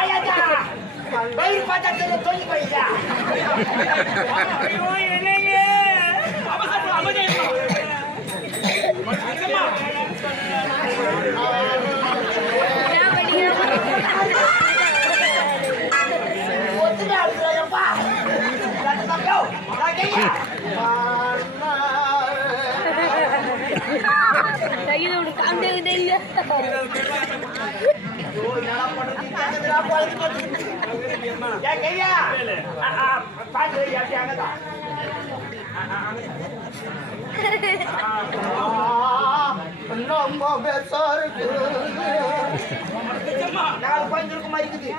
ஆயாச்சா வயிறு பார்த்தா தெரியும் தோணி போயிடா. ஐயோ என்னங்க அவசரம் அமைதியா கொஞ்சம் மாதிரி இருக்குது.